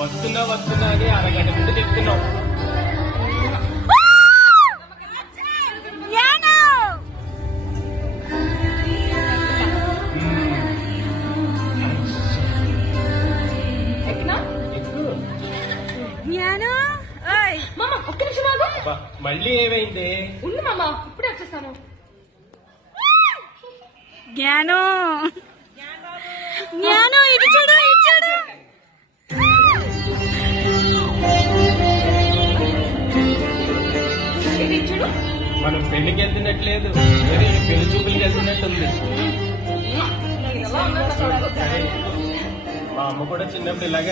వస్తున్నా వస్తున్నా అని అరగంట ముందు చెప్తున్నావు. మళ్ళీ ఏమైంది? ఉంది మామ, ఇప్పుడే వచ్చేస్తాను. జ్ఞానం జ్ఞానం ఇది చూడు ఇది చూడు. మనం పెళ్లికి వెళ్తున్నట్లేదు, పెళ్లి చూపులకి వెళ్తున్నట్టుంది. మా అమ్మ కూడా చిన్నప్పుడు ఇలాగే